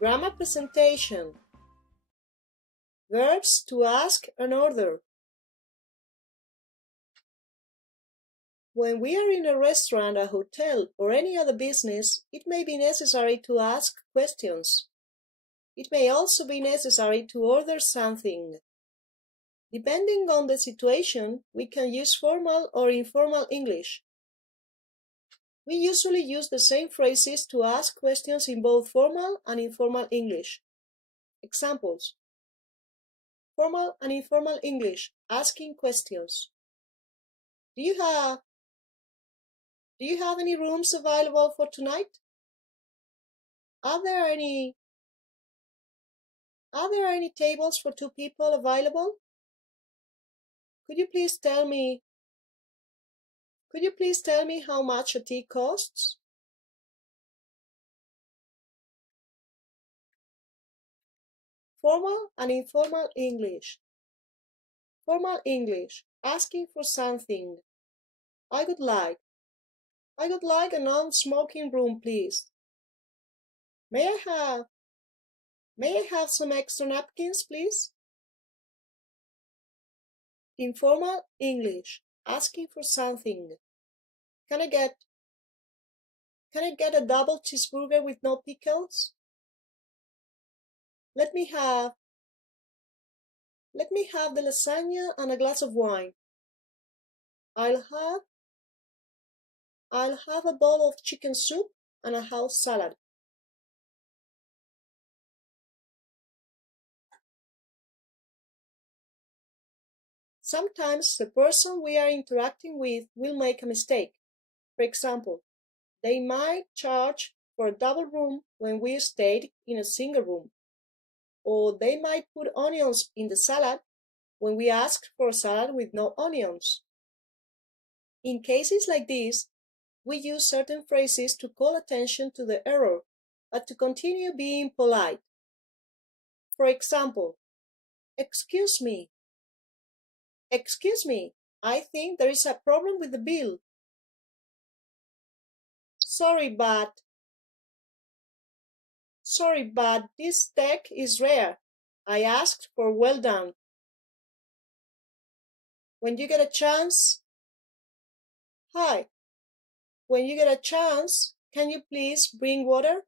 Grammar presentation. Verbs to ask and order. When we are in a restaurant, a hotel, or any other business, it may be necessary to ask questions. It may also be necessary to order something. Depending on the situation, we can use formal or informal English. We usually use the same phrases to ask questions in both formal and informal English. Examples: formal and informal English, asking questions. Do you have any rooms available for tonight? Are there any tables for 2 people available? Could you please tell me how much a tea costs? Formal and informal English. Formal English, asking for something. I would like a non-smoking room, please. May I have some extra napkins, please? Informal English, asking for something. Can I get a double cheeseburger with no pickles? Let me have the lasagna and a glass of wine. I'll have a bowl of chicken soup and a house salad. Sometimes the person we are interacting with will make a mistake. For example, they might charge for a double room when we stayed in a single room, or they might put onions in the salad when we asked for a salad with no onions. In cases like this, we use certain phrases to call attention to the error, but to continue being polite. For example, excuse me, I think there is a problem with the bill. Sorry, but this steak is rare. I asked for well done. When you get a chance, hi. When you get a chance, can you please bring water?